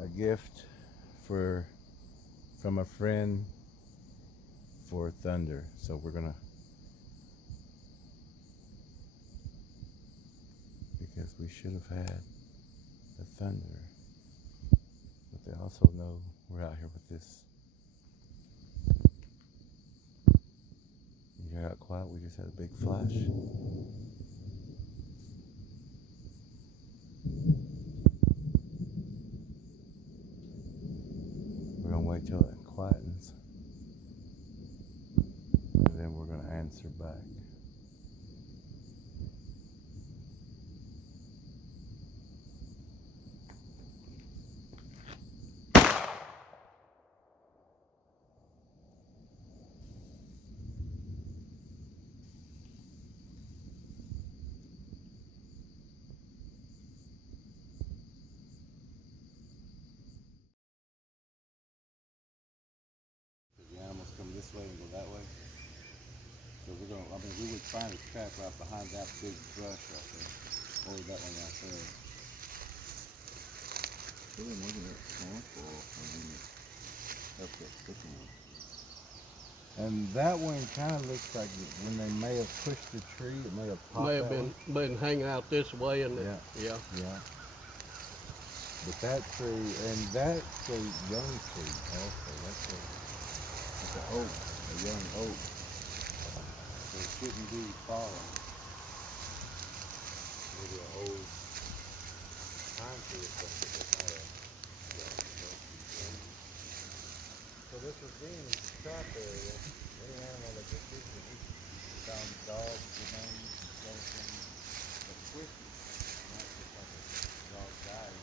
a gift from a friend for thunder. So we're gonna, because we should have had the thunder, but they also know we're out here with this. You hear how quiet? We just had a big flash. We're gonna wait till it quietens, and then we're gonna answer back. The animals come this way and go that way. So we're gonna, we would find a trap right behind that big brush right there. Or that one right there. And that one kind of looks like when they may have pushed the tree, it may have popped. May have been hanging out this way, and yeah. But that tree, and that's a young tree also. That's an oak, a young oak. So it shouldn't be falling. Maybe an old pine tree or something, but not a young oak. So this is being a trap area. Any animal that gets this, we found dogs, remains, skeletons, but twisted, not just like a dog died.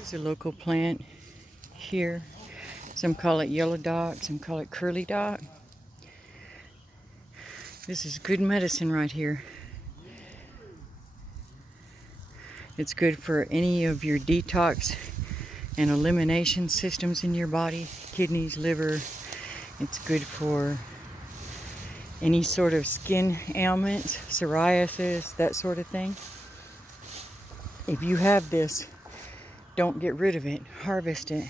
It's a local plant here. Some call it yellow dock, some call it curly dock. This is good medicine right here. It's good for any of your detox and elimination systems in your body, kidneys, liver. It's good for any sort of skin ailments, psoriasis, that sort of thing. If you have this, don't get rid of it, harvest it.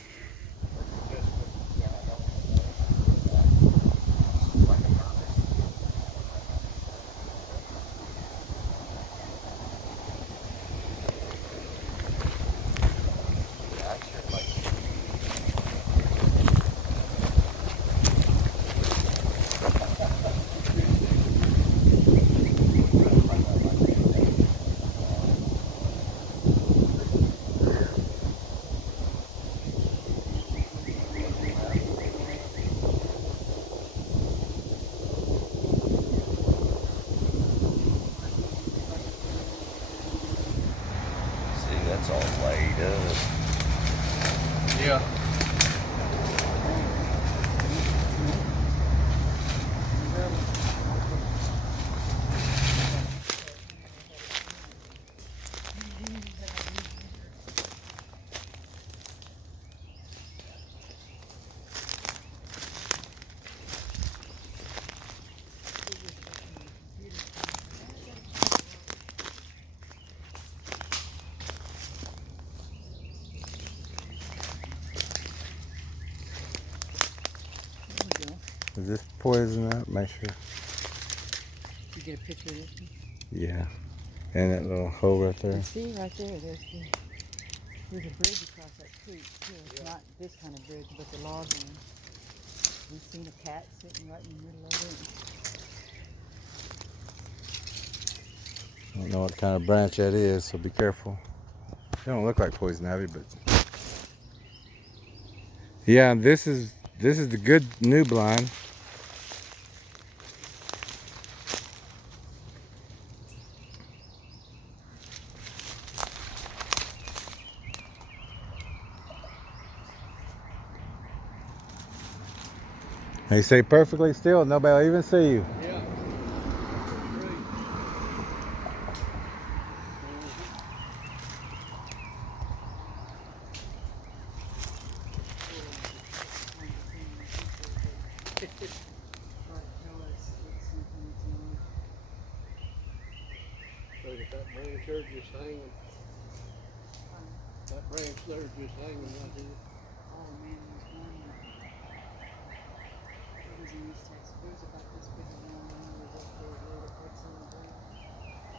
That's all laid up. yeah. Is this poison up? Make sure. You get a picture of this one? Yeah. And that little hole right there. You see right there, there's a bridge across that creek too. It's not this kind of bridge, but the log one. We've seen a cat sitting right in the middle of it. I don't know what kind of branch that is, so be careful. They don't look like poison ivy, but yeah, this is the good new blind. They stay perfectly still, nobody will even see you. Yeah. just hanging. That branch there just hanging right here. Oh man, there's one that was in East Texas. It was about this big around when I was up there laid up X on the ground.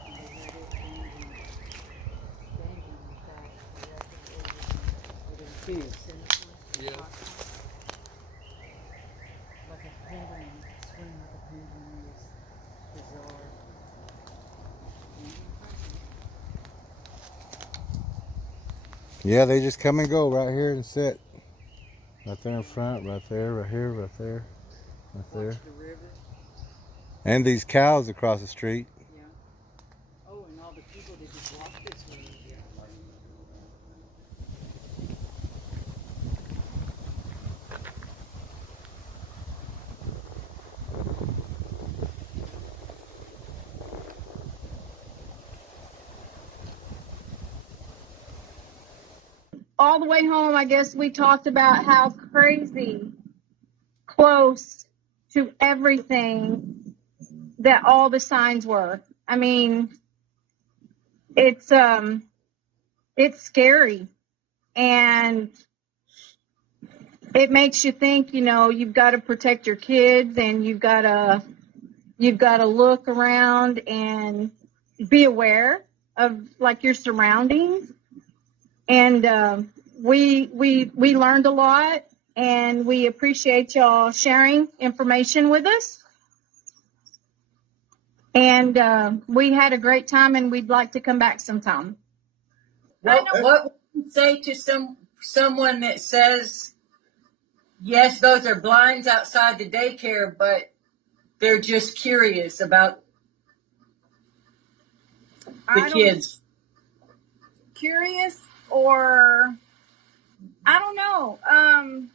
And they had it dangling without the record over the Yeah. like a penguin, swing like a penguin was bizarre. Yeah, they just come and go right here and sit. Right there in front, right there, right here, right there, right there. Watch the river. And these cows across the street. Yeah. Oh, and all the people that just walk this way. Yeah. All the way home, I guess we talked about how crazy close to everything that all the signs were. I mean, it's scary, and it makes you think, you've got to protect your kids, and you've got to look around and be aware of like your surroundings. And we learned a lot, and we appreciate y'all sharing information with us. And we had a great time, and we'd like to come back sometime. What would you say to someone that says, yes, those are blinds outside the daycare, but they're just curious about the kids? Curious, or I don't know. I'm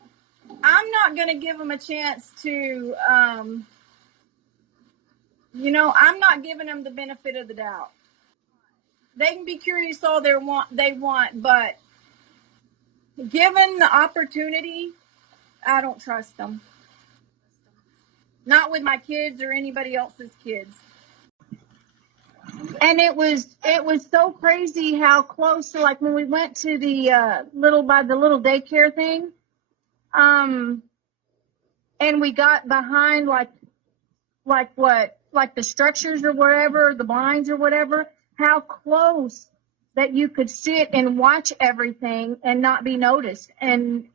not going to give them a chance to, I'm not giving them the benefit of the doubt. They can be curious all they want, but given the opportunity, I don't trust them. Not with my kids or anybody else's kids. And it was so crazy how close to, like, when we went to the little daycare thing, and we got behind like the structures or whatever, the blinds or whatever, how close that you could sit and watch everything and not be noticed. And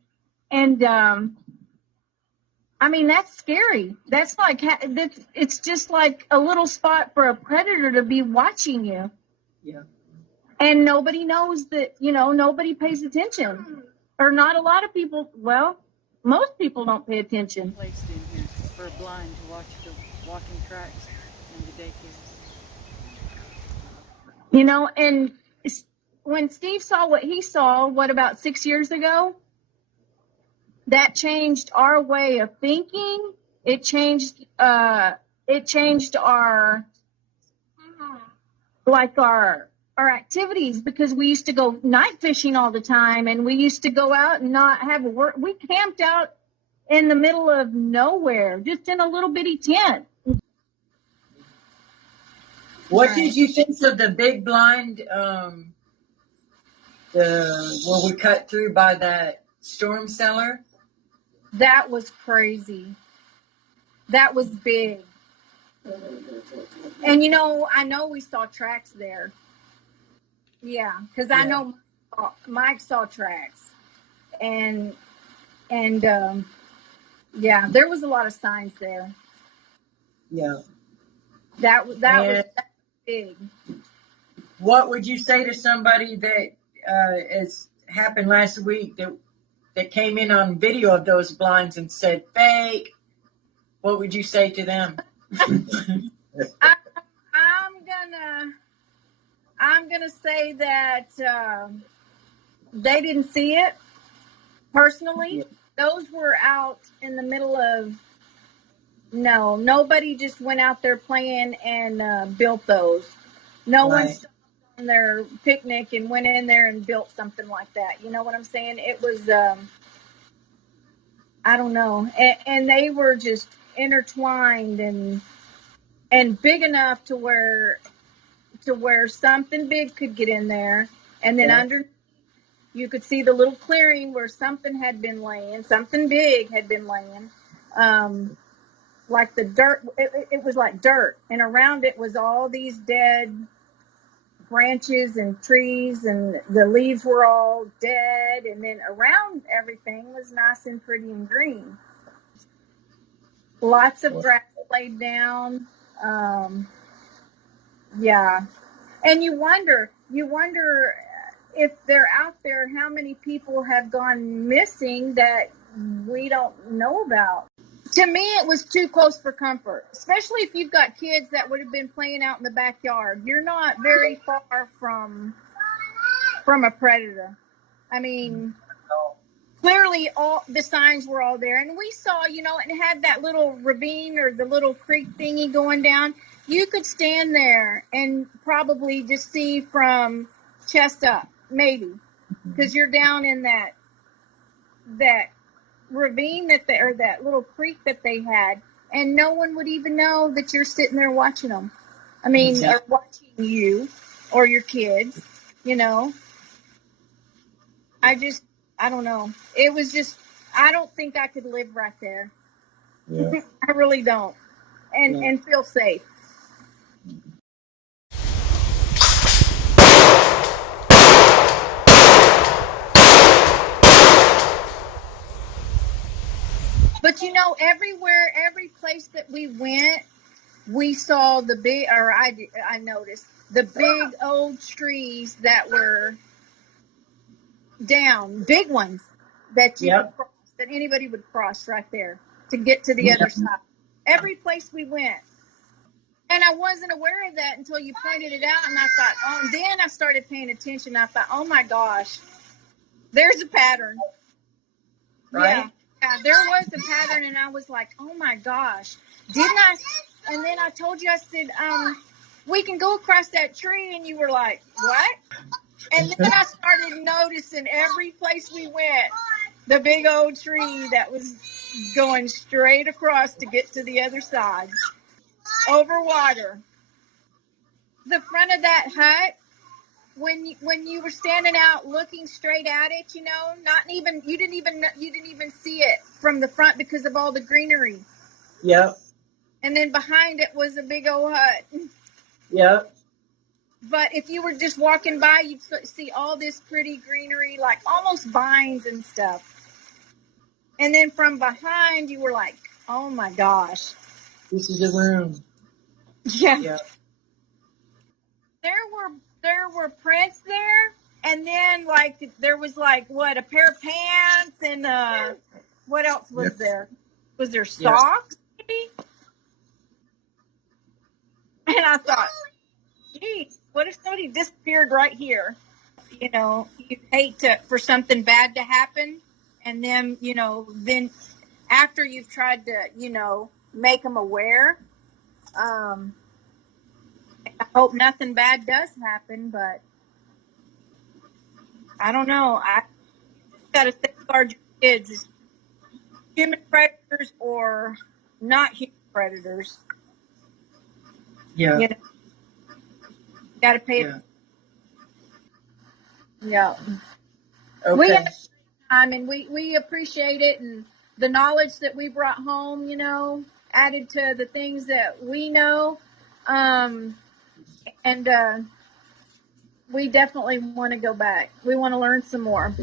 I mean, that's scary. That's like, it's just like a little spot for a predator to be watching you. Yeah. And nobody knows that, nobody pays attention. Or not a lot of people, well, most people don't pay attention. Placed in here for a blind to watch the walking tracks in the daycare. And when Steve saw what he saw, about 6 years ago, that changed our way of thinking. It changed our activities, because we used to go night fishing all the time, and we used to go out and not have work. We camped out in the middle of nowhere, just in a little bitty tent. What did you think of the big blind, where we cut through by that storm cellar? That was crazy. That was big. And I know we saw tracks there. Yeah, because I know Mike saw tracks, and yeah, there was a lot of signs there. Yeah. That was big. What would you say to somebody that as happened last week that came in on video of those blinds and said fake? What would you say to them? I'm gonna say that they didn't see it personally. Yeah. Those were out in the middle of. No, nobody just went out there playing and built those. No one stopped on their picnic and went in there and built something like that. You know what I'm saying? It was, I don't know. And they were just intertwined and big enough to where to where something big could get in there, and then Yeah. under you could see the little clearing where something had been laying, something big had been laying. Like the dirt, it was like dirt, and around it was all these dead branches and trees, and the leaves were all dead, and then around everything was nice and pretty and green. Lots of grass laid down. Yeah. And you wonder if they're out there, how many people have gone missing that we don't know about. To me, it was too close for comfort, especially if you've got kids that would have been playing out in the backyard. You're not very far from a predator. I mean, clearly all the signs were all there, and we saw, you know, it had that little ravine or the little creek thingy going down. You could stand there and probably just see from chest up, maybe, because you're down in that ravine or that little creek that they had, and no one would even know that you're sitting there watching them. I mean, or watching you or your kids, you know. I don't know. It was just, I don't think I could live right there. Yeah. I really don't. And feel safe. But you know, everywhere, every place that we went, we saw the big, or I noticed the big old trees that were down, big ones that you could cross, that anybody would cross right there to get to the other side. Every place we went. And I wasn't aware of that until you pointed it out, and I thought, oh, and then I started paying attention. I thought, oh my gosh, there's a pattern. Right? Yeah, there was a pattern, and I was like, oh my gosh, didn't I? And then I told you, I said, we can go across that tree, and you were like, what? And then I started noticing every place we went, the big old tree that was going straight across to get to the other side, over water. The front of that hut, when you were standing out looking straight at it, you know, you didn't even see it from the front because of all the greenery. Yep. And then behind it was a big old hut. Yep. But if you were just walking by, you'd see all this pretty greenery, like almost vines and stuff. And then from behind, you were like, oh my gosh. This is a room. Yeah. Yeah. There were prints there, and then like there was like what, a pair of pants, and what else was there? Was there socks maybe? And I thought, geez, what if somebody disappeared right here? You know, you hate for something bad to happen, and then, you know, then after you've tried to, you know, make them aware, I hope nothing bad does happen, but I don't know. I got to safeguard your kids, human predators or not human predators. Yeah. You know, got to pay attention. Yeah. Okay. We had time, and we appreciate it, and the knowledge that we brought home, you know, added to the things that we know, and we definitely want to go back. We want to learn some more.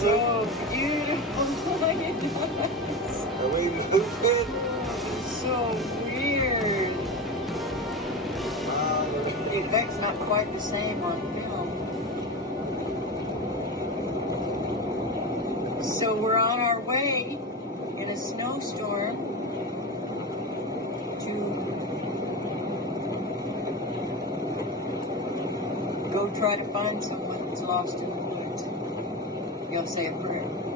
So beautiful. The way you moved it. So weird. The effect's not quite the same on film. So we're on our way in a snowstorm to go try to find someone who's lost in the woods. You'll say a prayer.